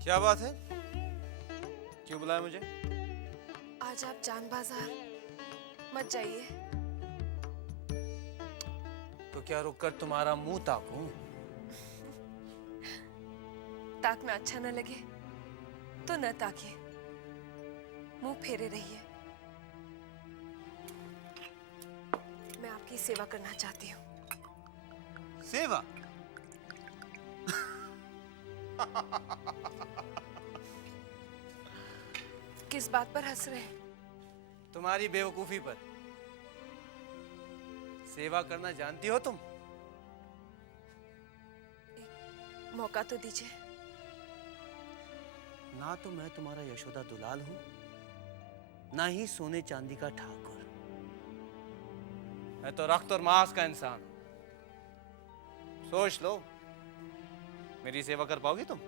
क्या बात है? क्यों बुलाया मुझे? आज आप जान बाजार मत जाइए। तो क्या रुककर तुम्हारा मुंह ताकूं? ताकना अच्छा न लगे तो न ताकिए, मुंह फेरे रहिए। मैं आपकी सेवा करना चाहती हूँ। सेवा? किस बात पर हंस रहे हैं? तुम्हारी बेवकूफी पर। सेवा करना जानती हो तुम? एक मौका तो दीजिए। ना तो मैं तुम्हारा यशोदा दुलाल हूं, ना ही सोने चांदी का ठाकुर। मैं तो रक्त और मांस का इंसान हूं। सोच लो, मेरी सेवा कर पाओगी तुम?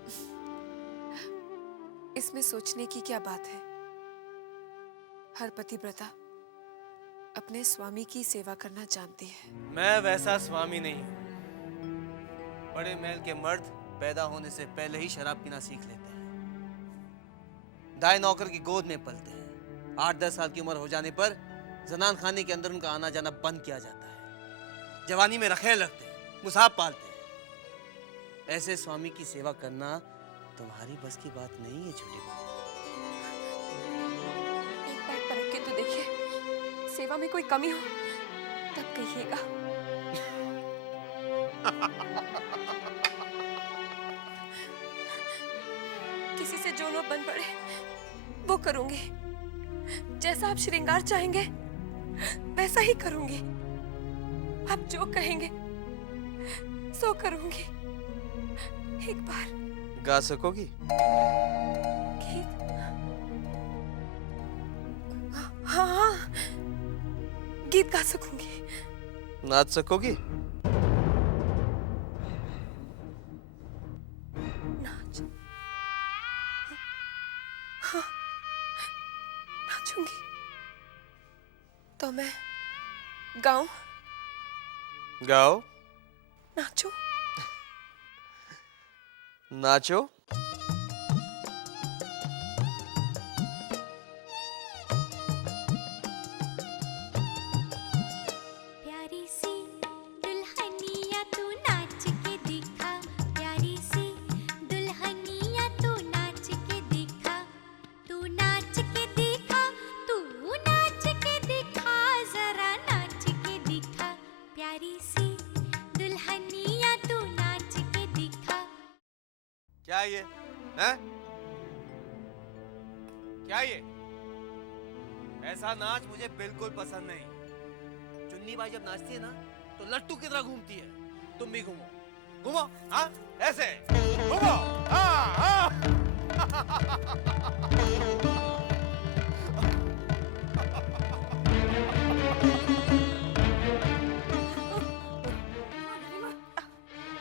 इसमें सोचने की क्या बात है? हर पतिव्रता अपने स्वामी की सेवा करना जानती है। मैं वैसा स्वामी नहीं हूं। बड़े महल के मर्द पैदा होने से पहले ही शराब पीना सीख लेते हैं, दाई नौकर की गोद में पलते हैं। 8-10 साल की उम्र हो जाने पर जनान खाने के अंदर उनका आना जाना बंद किया जाता है। जवानी में रखेल रखते हैं, मुसाब पालते हैं। ऐसे स्वामी की सेवा करना तुम्हारी बस की बात नहीं है छोटी बहू। एक बार परख के तो देखिए, सेवा में कोई कमी हो तब कहिएगा। किसी से जो न बन पड़े वो करूंगी। जैसा आप श्रृंगार चाहेंगे वैसा ही करूंगी। आप जो कहेंगे सो करूंगी। एक बार गा सकोगी? गीत? हाँ हाँ, गीत गा सकूंगी। नाच सकोगी? नाच? हाँ, नाचूंगी। तो मैं गाऊं? गाओ। नाचूं? नाचो। प्यारी सी दुल्हनिया तू नाच के दिखा, प्यारी सी दुल्हनिया तू नाच के दिखा, तू नाच के दिखा, तू नाच के दिखा, जरा नाच के दिखा, प्यारी सी दुल्हनिया तू नाच के दिखा। क्या ये है? क्या ये? ऐसा नाच मुझे बिल्कुल पसंद नहीं। चुन्नी बाई जब नाचती है ना तो लट्टू की तरह घूमती है। तुम भी घूमो, घूमो। हाँ, ऐसे घूमो। हाँ हाँ।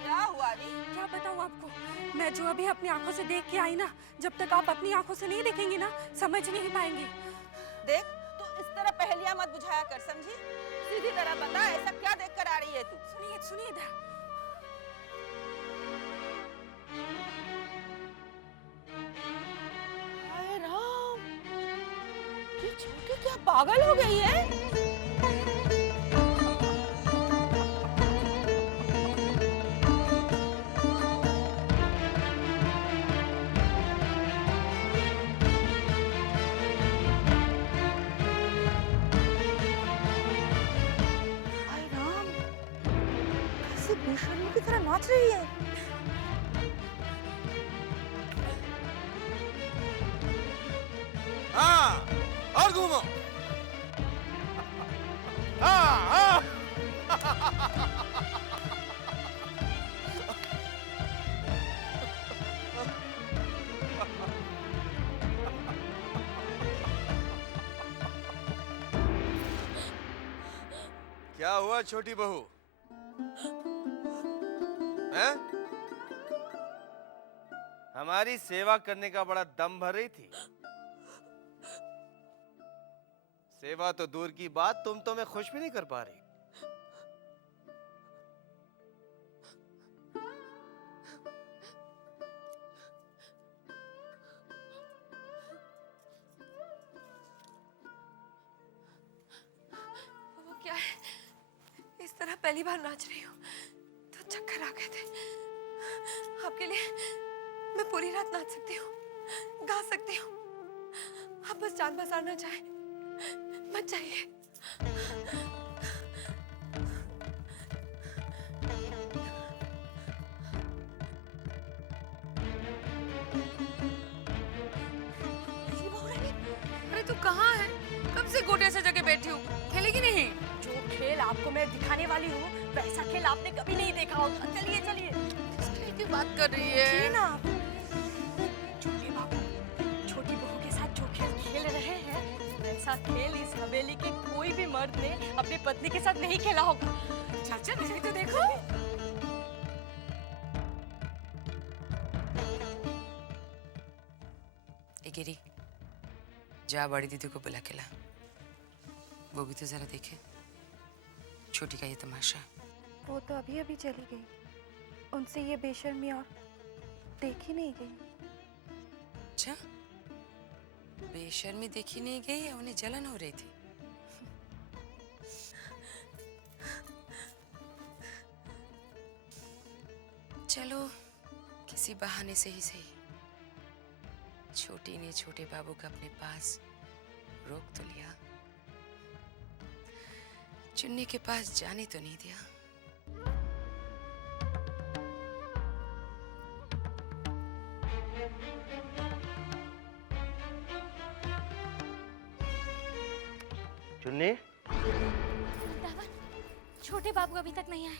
क्या हुआ नी? क्या बताऊं आपको? मैं जो अभी अपनी आंखों से देख के आई ना, जब तक आप अपनी आंखों से नहीं देखेंगी ना समझ नहीं पाएंगी। देख, तू इस तरह पहेलियां मत बुझाया कर, समझी? सीधी तरह बता, ऐसा क्या देख कर आ रही है तू? सुनिए सुनिए इधर। हाय राम, ये छोटी क्या पागल हो गई है? हाय राम, कैसे बेशर्मी की तरह नाच रही है। हाँ, और घूमो। हाँ हाँ। क्या हुआ छोटी बहू? हैं? हमारी सेवा करने का बड़ा दम भर रही थी। सेवा तो दूर की बात, तुम तो मैं खुश भी नहीं कर पा रही। पहली बार नाच रही हूँ तो चक्कर आ गए थे। आपके लिए मैं पूरी रात नाच सकती हूँ, गा सकती हूँ। आप बस जान बसा ना जाए, मत जाइए। अरे तू कहाँ है? कब से गोटिया से जगह बैठी हूँ, खेलेगी नहीं? जो खेल आपको मैं दिखाने वाली हूँ वैसा खेल आपने कभी नहीं देखा होगा। चलिए चलिए। किस की बात कर रही है? चलिए ना आप। छोटे बाबू, छोटी बहू के साथ जो खेल खेल रहे हैं वैसा खेल इस हवेली के कोई भी मर्द ने अपनी पत्नी के साथ नहीं खेला होगा। चाचा नहीं तो देखो। ए गिरी, जा बड़ी दीदी को बुला के ला, वो भी तो जरा देखे छोटी का ये तमाशा। वो तो अभी अभी चली गई, उनसे ये बेशर्मी और देख ही नहीं गई। अच्छा, बेशर्मी देखी नहीं गई या उन्हें जलन हो रही थी? चलो किसी बहाने से ही सही छोटी ने छोटे बाबू का अपने पास रोक तो लिया, चुन्नी के पास जाने तो नहीं दिया। चुन्नी, रावण, छोटे बाबू अभी तक नहीं आए।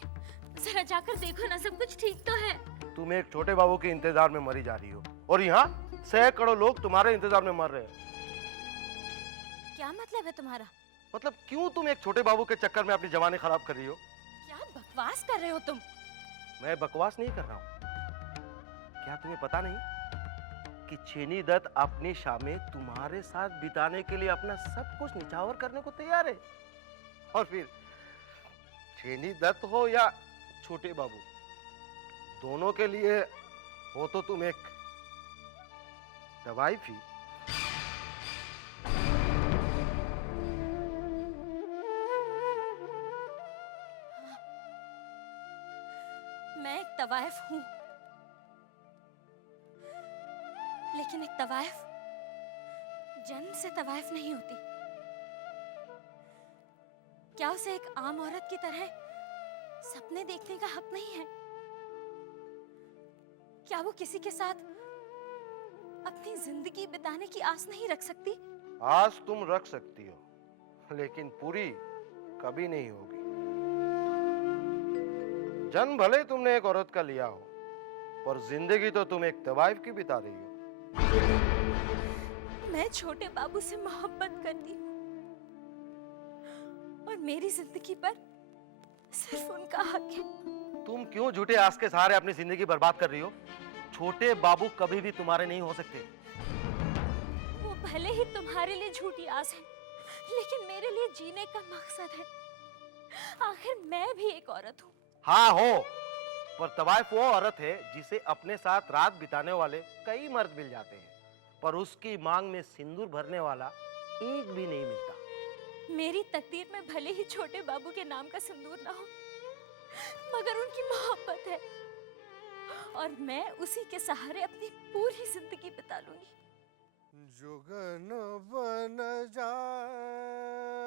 जरा जाकर देखो ना, सब कुछ ठीक तो है। तुम एक छोटे बाबू के इंतजार में मरी जा रही हो और यहाँ सैकड़ों लोग तुम्हारे इंतजार में मर रहे हैं। क्या मतलब है तुम्हारा? मतलब क्यों तुम एक छोटे बाबू के चक्कर में अपनी जवानी खराब कर रही हो? क्या बकवास कर रहे हो तुम? मैं बकवास नहीं कर रहा हूँ। क्या तुम्हें पता नहीं कि छेनी दत्त अपनी शामें तुम्हारे साथ बिताने के लिए अपना सब कुछ निछावर करने को तैयार है? और फिर छेनी दत्त हो या छोटे बाबू, दोनों के लिए हो तो तुम एक दवाई भी। मैं एक तवायफ हूं, लेकिन एक तवायफ जन्म से तवायफ नहीं होती। क्या उसे एक आम औरत की तरह सपने देखने का हक नहीं है? क्या वो किसी के साथ अपनी जिंदगी बिताने की आस नहीं रख सकती? आज तुम रख सकती हो, लेकिन पूरी कभी नहीं होगी। जन्म भले ही तुमने एक औरत का लिया हो, पर जिंदगी तो तुम एक तवाइफ की बिता रही हो। मैं छोटे बाबू से मोहब्बत करती हूँ और मेरी जिंदगी पर सिर्फ उनका हक है। तुम क्यों झूठे आस के सहारे अपनी जिंदगी बर्बाद कर रही हो? छोटे बाबू कभी भी तुम्हारे नहीं हो सकते। वो भले ही तुम्हारे लिए झूठी आस है, लेकिन मेरे लिए जीने का मकसद है। आखिर मैं भी एक औरत हूँ। हाँ हो, पर तवाइफ वो औरत है जिसे अपने साथ रात बिताने वाले कई मर्द मिल जाते हैं, पर उसकी मांग में सिंदूर भरने वाला एक भी नहीं मिलता। मेरी तकदीर में भले ही छोटे बाबू के नाम का सिंदूर ना हो, मगर उनकी मोहब्बत है और मैं उसी के सहारे अपनी पूरी जिंदगी बिता लूंगी। जुगन बन जाए।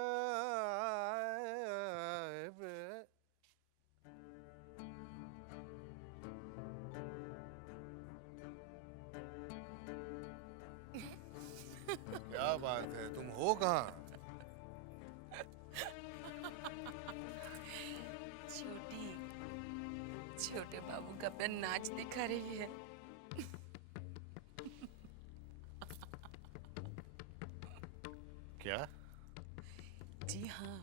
क्या बात है, तुम हो कहाँ? छोटी छोटे बाबू का अपना नाच दिखा रही है। क्या? जी हाँ,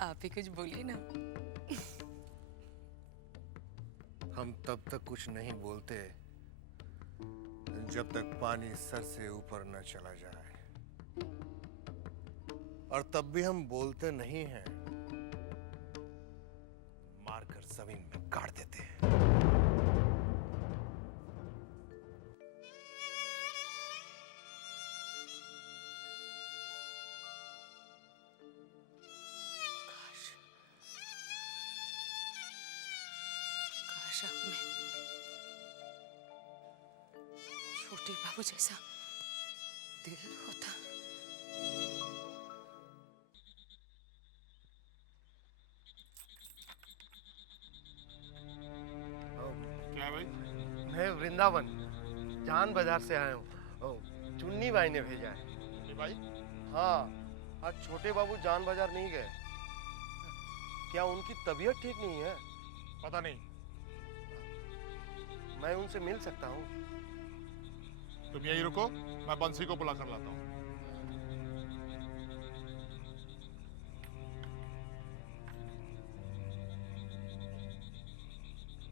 आप ही कुछ बोलिए ना। हम तब तक कुछ नहीं बोलते जब तक पानी सर से ऊपर न चला जाए, और तब भी हम बोलते नहीं हैं, मारकर जमीन में गाड़ देते हैं। छोटे बाबू जैसा दिल होता। क्या है भाई? मैं वृंदावन जान बाजार से आया हूँ। चुन्नी भाई ने भेजा है। चुन्नी भाई? हाँ, आज छोटे बाबू जान बाजार नहीं गए। क्या उनकी तबीयत ठीक नहीं है? पता नहीं। मैं उनसे मिल सकता हूँ? तुम यहीं रुको, मैं बंसी को बुला कर लाता हूँ।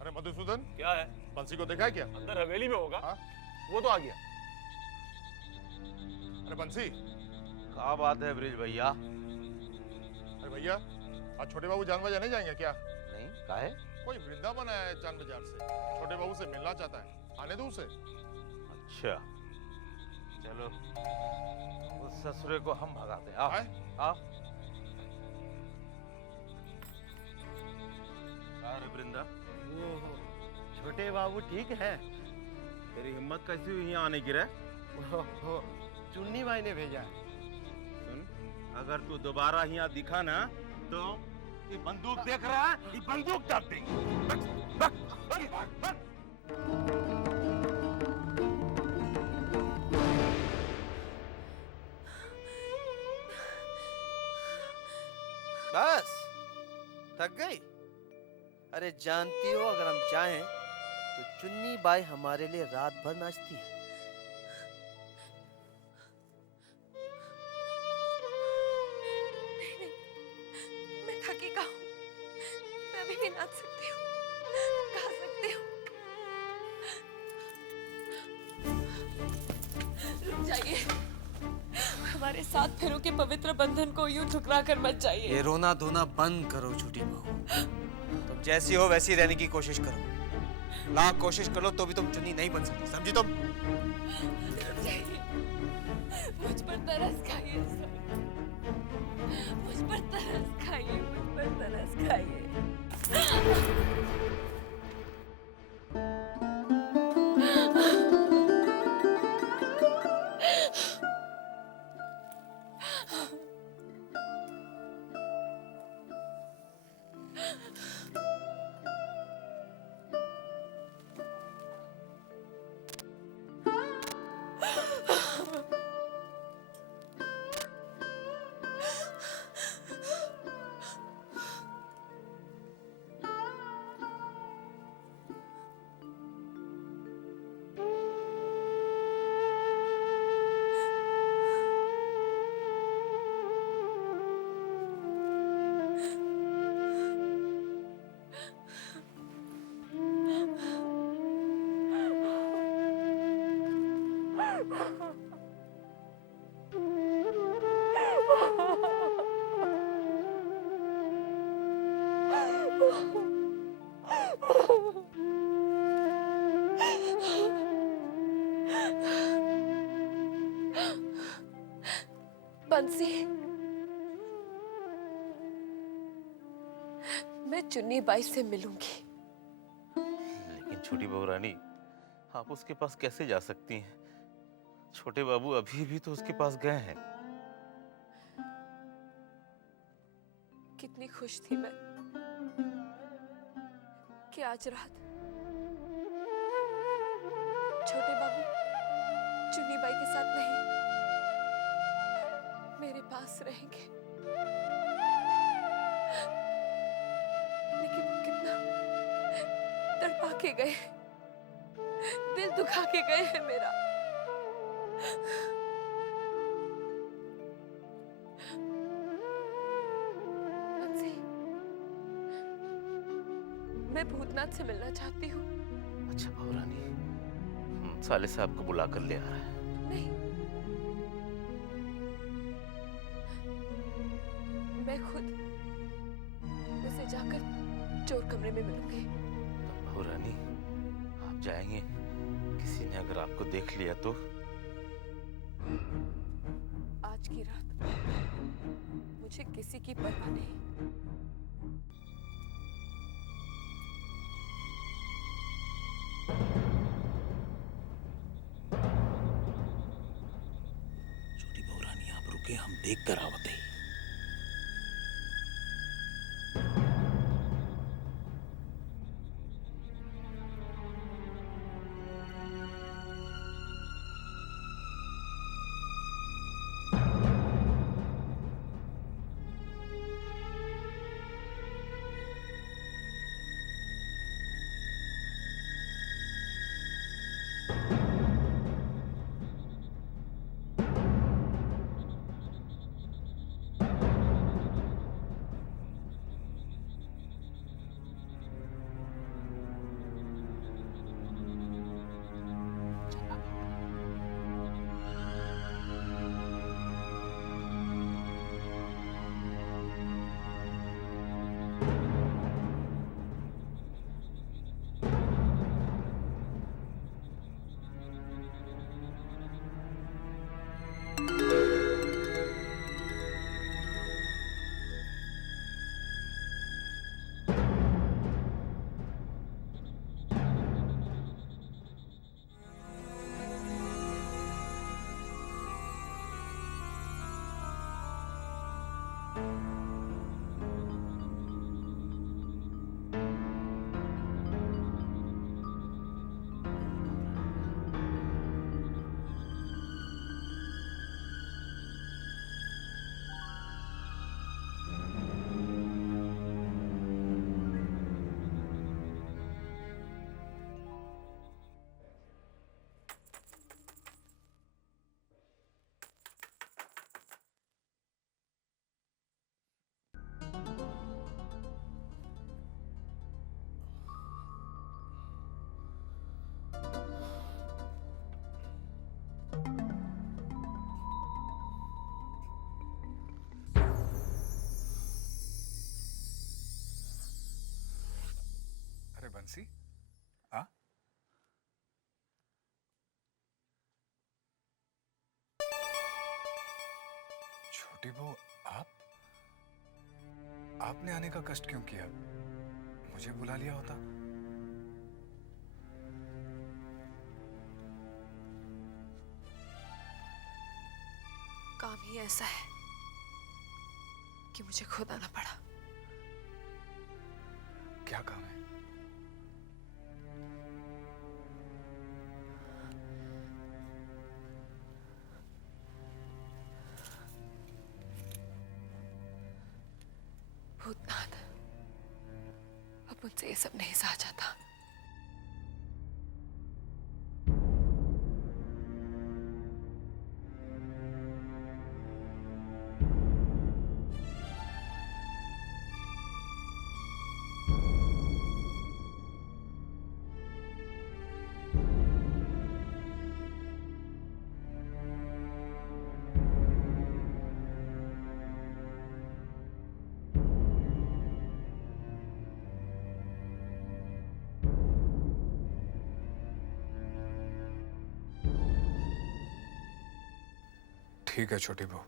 अरे मधुसूदन, क्या है? बंसी को देखा है क्या? अंदर हवेली में होगा। हाँ? वो तो आ गया। अरे बंसी, क्या बात है ब्रिज भैया? अरे भैया, आज छोटे बाबू जान बाजार नहीं जाएंगे क्या? नहीं, काहे? कोई वृंदावन आया है जान बाजार से, छोटे बाबू से मिलना चाहता है, आने दो उसे। अच्छा, चलो उस ससुरे को हम भगाते हैं। आओ, आए? आओ। अरे वृंदा, छोटे बाबू ठीक है? तेरी हिम्मत कैसी हुई यहाँ आने की रे? चुन्नी भाई ने भेजा है। सुन, अगर तू दोबारा यहाँ दिखा ना तो ये बंदूक देख रहा है, ये बंदूक दाब देंगे। बस थक गई? अरे जानती हो, अगर हम चाहें तो चुन्नी बाई हमारे लिए रात भर नाचती है। नहीं, मैं थकी का हूँ। मैं अभी भी नाच सकती हूँ, गा सकती हूँ। रुक जाइए। हमारे 7 फेरों के पवित्र बंधन को यूं ठुकरा कर मत जाइए। ये रोना धोना बंद करो छोटी बहू। तुम जैसी हो वैसी रहने की कोशिश करो। लाख कोशिश कर लो तो भी तुम चुन्नी नहीं बन सकती, समझी तुम? रुक जाइए। मुझ पर तरस खाइए सब। मुझ पर तरस खाइए, मुझ पर तरस खाइए। बंसी, मैं चुन्नी बाई से मिलूंगी। लेकिन छोटी बहू रानी, आप उसके पास कैसे जा सकती हैं? छोटे बाबू अभी भी तो उसके पास गए हैं। कितनी खुश थी मैं कि आज रात छोटे बाबू चुन्नी बाई के साथ नहीं, मेरे पास रहेंगे। लेकिन वो कितना तड़पा के गए, दिल दुखा के गए हैं मेरा। बंसी, मैं भूतनाथ से मिलना चाहती हूँ। अच्छा बहू रानी, साले साहब को बुला कर ले आ रहा है। नहीं, मैं खुद उसे जाकर चोर कमरे में मिलूंगी। बहू रानी, आप जाएंगे, किसी ने अगर आपको देख लिया तो? आज की रात मुझे किसी की परवाह नहीं। देखकर आवते। अरे बंसी, आ? छोटी बहू, आपने आने का कष्ट क्यों किया? मुझे बुला लिया होता। काम ही ऐसा है कि मुझे खुद आना पड़ा। क्या काम है? भूतनाथ, अब मुझसे ये सब नहीं सहा जाता। ठीक है छोटी बहू,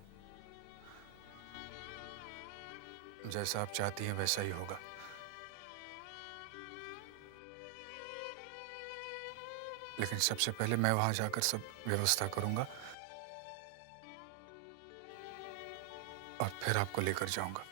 जैसा आप चाहती हैं वैसा ही होगा। लेकिन सबसे पहले मैं वहां जाकर सब व्यवस्था करूंगा और फिर आपको लेकर जाऊंगा।